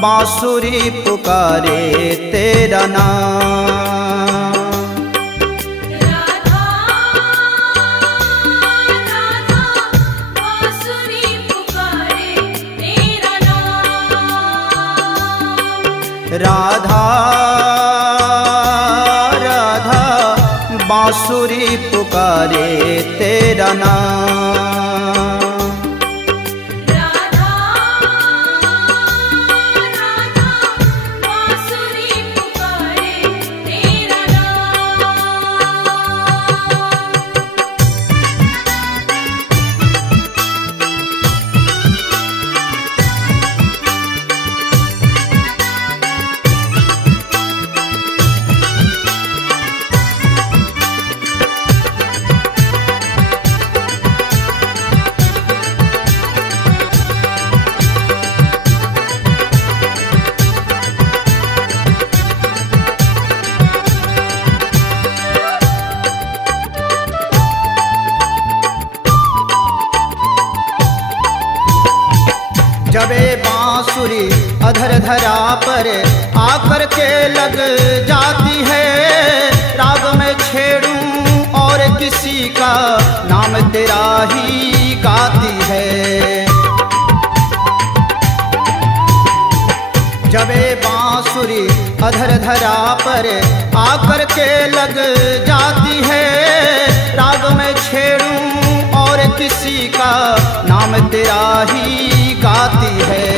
बांसुरी पुकारे तेरा नाम। राधा राधा बांसुरी पुकारे तेरा नाम। राधा राधा बांसुरी पुकारे तेरा नाम। राधा राधा बांसुरी पुकारे तेरा जबे बांसुरी अधर धरा पर आकर के लग जाती है, राग में छेड़ूं और किसी का नाम तेरा ही गाती है। जबे बांसुरी अधर धरा पर आकर के लग जाती है, राग में छेड़ूं और किसी का नाम तेरा ही गाती है।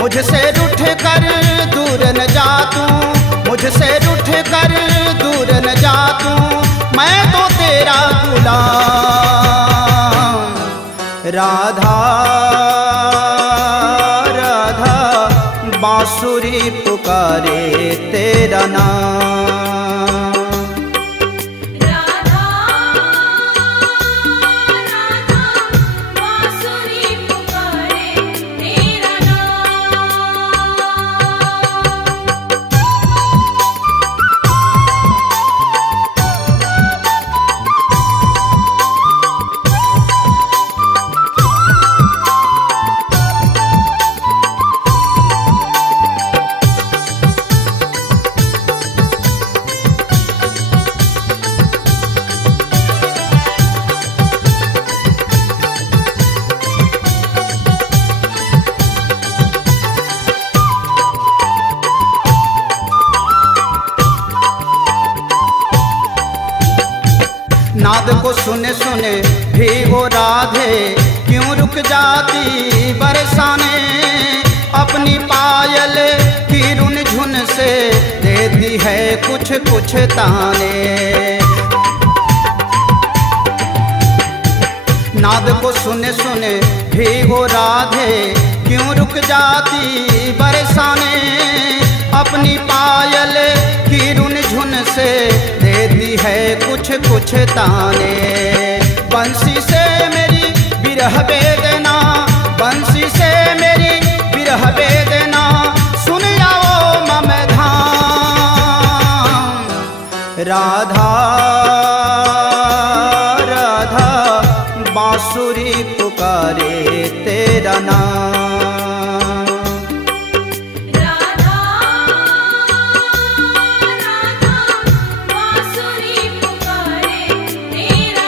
मुझसे रूठ कर दूर न जा तू, मुझसे रूठ कर दूर न जा तू, मैं तो तेरा गुलाम। राधा राधा बांसुरी पुकारे तेरा नाम। राधा राधा बांसुरी पुकारे तेरा नाद को सुने सुने भी वो राधे क्यों रुक जाती बरसाने, अपनी पायल की रुन झुन से देती है कुछ कुछ ताने। नाद को सुने सुने भी वो राधे क्यों रुक जाती बरसाने, अपनी पायल की रुन झुन से देती है कुछ कुछ ताने। बंसी से मेरी विरह वेदना, बंसी से मेरी विरह वेदना, सुन आओ मम धाम। राधा राधा बांसुरी पुकारे तेरा नाम। राधा राधा बांसुरी पुकारे तेरा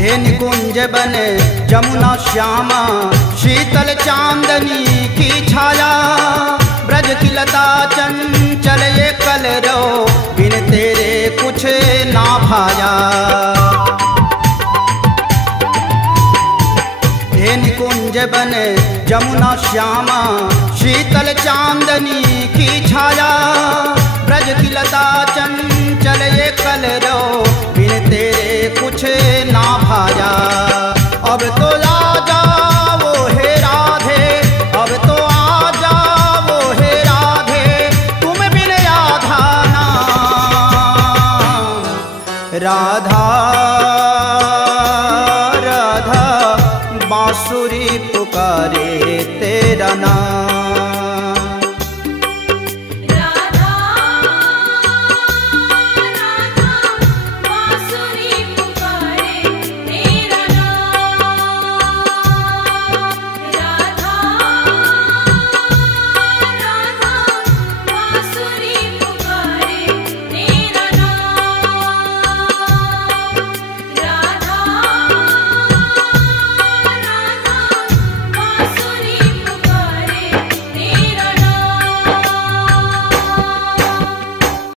हे निकुंज बने जमुना श्यामा, शीतल चांदनी की छाया, ब्रज की लता चंचल ये कलरव, बिन तेरे कुछ ना भाया। हे निकुंज बने जमुना श्यामा, शीतल चांदनी की छाया, ब्रज की लता सदा चंचल ये कल रो बिन तेरे कुछ ना भाया। अब तो आ जाओ हे राधे, अब तो आ जाओ हे राधे, तुम बिन आधा ना राधा